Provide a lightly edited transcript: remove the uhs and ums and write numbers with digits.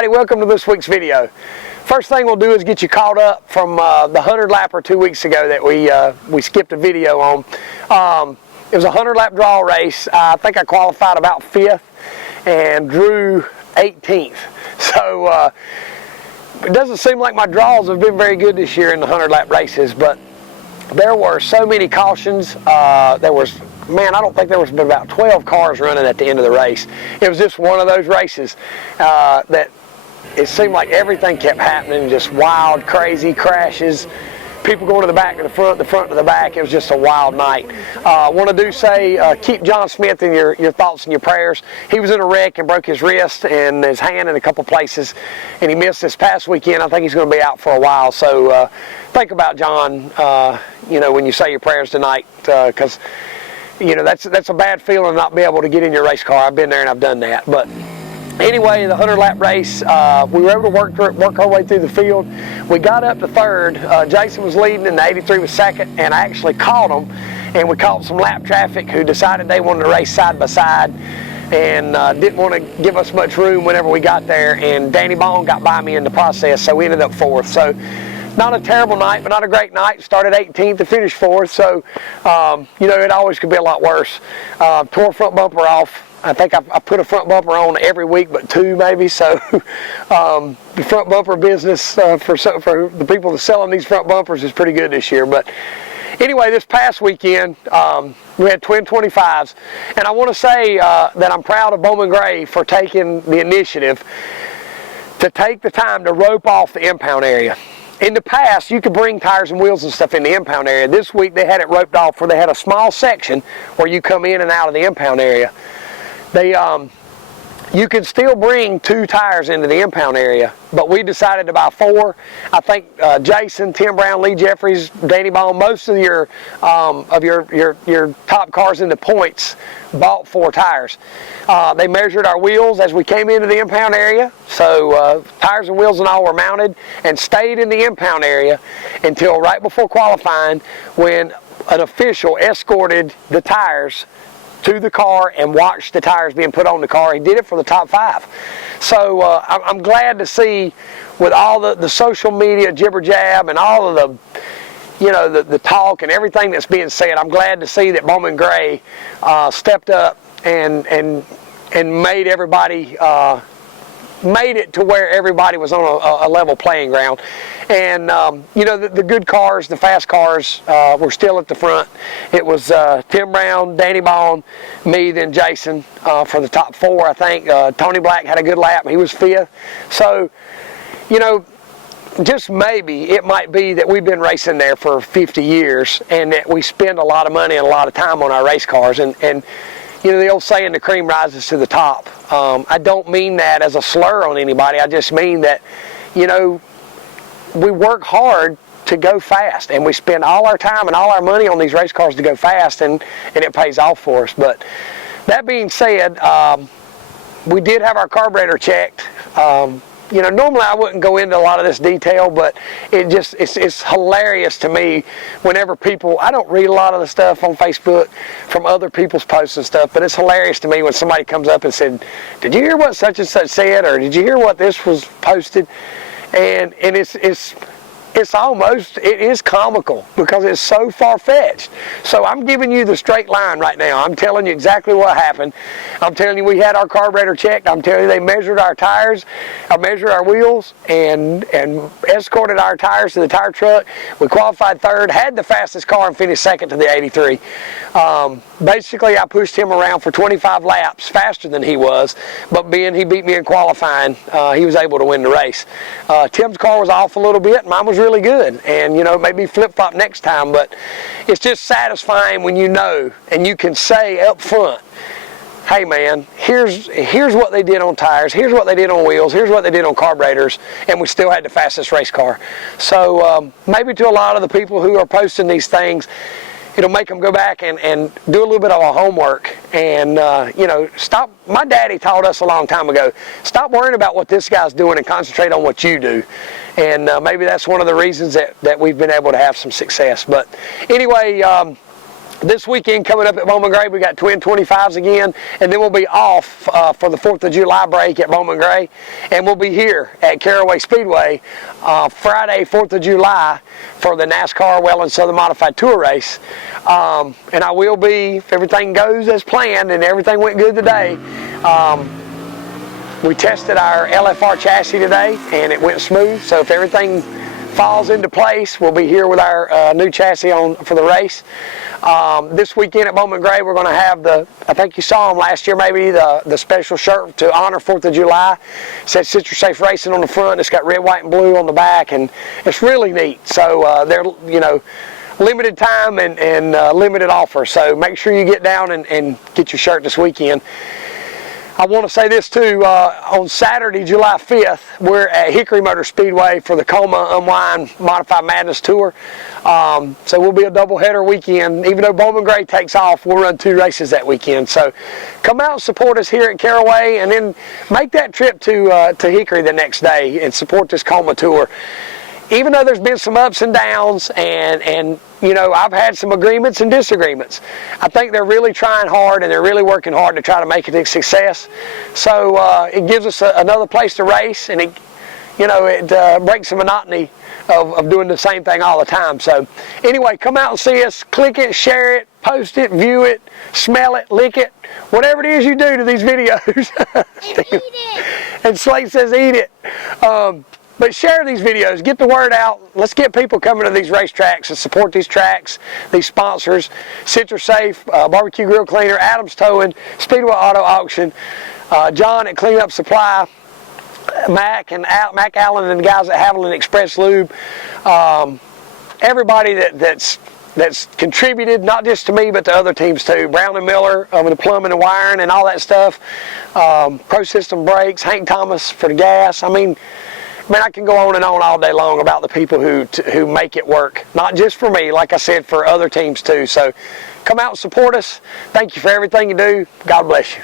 everybody, welcome to this week's video. First thing we'll do is get you caught up from the 100 lapper 2 weeks ago that we skipped a video on. It was a 100 lap draw race. I think I qualified about 5th and drew 18th. So it doesn't seem like my draws have been very good this year in the 100 lap races, but there were so many cautions. I don't think there was but about 12 cars running at the end of the race. It was just one of those races that it seemed like everything kept happening, just wild, crazy crashes, people going to the back to the front to the back. It was just a wild night. Want to say keep John Smith in your thoughts and your prayers. He was in a wreck and broke his wrist and his hand in a couple places, and he missed this past weekend. I think he's going to be out for a while. So think about John, when you say your prayers tonight, because that's a bad feeling not be able to get in your race car. I've been there and I've done that. But anyway, the 100 lap race, we were able to work our way through the field. We got up to third. Jason was leading and the 83 was second, and I actually caught him, and we caught some lap traffic who decided they wanted to race side by side and didn't want to give us much room whenever we got there, and Danny Bowman got by me in the process, so we ended up 4th. So not a terrible night, but not a great night. Started 18th to finish 4th, so it always could be a lot worse. Tore front bumper off. I think I put a front bumper on every week but 2 maybe, so the front bumper business for the people that's selling these front bumpers is pretty good this year. But anyway, this past weekend we had twin 25s, and I want to say that I'm proud of Bowman Gray for taking the initiative to take the time to rope off the impound area. In the past, you could bring tires and wheels and stuff in the impound area. This week they had it roped off where they had a small section where you come in and out of the impound area. You can still bring 2 tires into the impound area, but we decided to buy 4. I think Jason, Tim Brown, Lee Jeffries, Danny Bone, most of your top cars in the points bought 4 tires. They measured our wheels as we came into the impound area, so tires and wheels and all were mounted and stayed in the impound area until right before qualifying, when an official escorted the tires to the car and watched the tires being put on the car. He did it for the top 5. So I'm glad to see, with all the social media jibber jab and all of the talk and everything that's being said, I'm glad to see that Bowman Gray stepped up and made everybody made it to where everybody was on a level playing ground. And the good cars, the fast cars, were still at the front. It was Tim Brown, Danny Bone, me, then Jason for the top 4. I think Tony Black had a good lap. He was 5th. So just maybe it might be that we've been racing there for 50 years and that we spend a lot of money and a lot of time on our race cars, and the old saying, the cream rises to the top. I don't mean that as a slur on anybody. I just mean that, we work hard to go fast, and we spend all our time and all our money on these race cars to go fast, and it pays off for us. But that being said, we did have our carburetor checked. Normally I wouldn't go into a lot of this detail, but it's hilarious to me whenever I don't read a lot of the stuff on Facebook from other people's posts and stuff, but it's hilarious to me when somebody comes up and said, "Did you hear what such and such said?" or "Did you hear what this was posted?" And it is comical because it's so far-fetched. So I'm giving you the straight line right now. I'm telling you exactly what happened. I'm telling you we had our carburetor checked. I'm telling you they measured our tires, measured our wheels, and escorted our tires to the tire truck. We qualified 3rd, had the fastest car, and finished 2nd to the 83. Basically, I pushed him around for 25 laps faster than he was, but being he beat me in qualifying, he was able to win the race. Tim's car was off a little bit. Mine was really good, and maybe flip-flop next time, but it's just satisfying when and you can say up front, "Hey man, here's what they did on tires, here's what they did on wheels, here's what they did on carburetors, and we still had the fastest race car." So maybe to a lot of the people who are posting these things, it'll make them go back and do a little bit of a homework and stop. My daddy taught us a long time ago, stop worrying about what this guy's doing and concentrate on what you do. And maybe that's one of the reasons that we've been able to have some success. But anyway, This weekend coming up at Bowman Gray, we got twin 25s again, and then we'll be off for the 4th of July break at Bowman Gray, and we'll be here at Caraway Speedway Friday, 4th of July for the NASCAR Welland Southern Modified Tour race. And I will be, if everything goes as planned and everything went good today, we tested our LFR chassis today and it went smooth, so if everything falls into place, we'll be here with our new chassis on for the race. This weekend at Bowman Gray, we're going to have I think you saw them last year maybe, the special shirt to honor 4th of July. It says Citrus Safe Racing on the front. It's got red, white, and blue on the back, and it's really neat. So they're, limited time and limited offer. So make sure you get down and get your shirt this weekend. I want to say this too, on Saturday, July 5th, we're at Hickory Motor Speedway for the Coma Unwind Modified Madness Tour. So we'll be a doubleheader weekend. Even though Bowman Gray takes off, we'll run 2 races that weekend. So come out and support us here at Caraway, and then make that trip to Hickory the next day and support this Coma Tour. Even though there's been some ups and downs, and I've had some agreements and disagreements, I think they're really trying hard and they're really working hard to try to make it a success. So it gives us another place to race, and it breaks the monotony of doing the same thing all the time. So anyway, come out and see us, click it, share it, post it, view it, smell it, lick it, whatever it is you do to these videos. And eat it. And Slate says eat it. But share these videos, get the word out. Let's get people coming to these racetracks and support these tracks, these sponsors, Citrus Safe, Barbecue Grill Cleaner, Adams Towing, Speedway Auto Auction, John at Clean Up Supply, Mac Allen and the guys at Haviland Express Lube. Everybody that's contributed, not just to me, but to other teams too. Brown and Miller with the plumbing and wiring and all that stuff. Pro System Brakes, Hank Thomas for the gas. I can go on and on all day long about the people who make it work. Not just for me, like I said, for other teams too. So come out and support us. Thank you for everything you do. God bless you.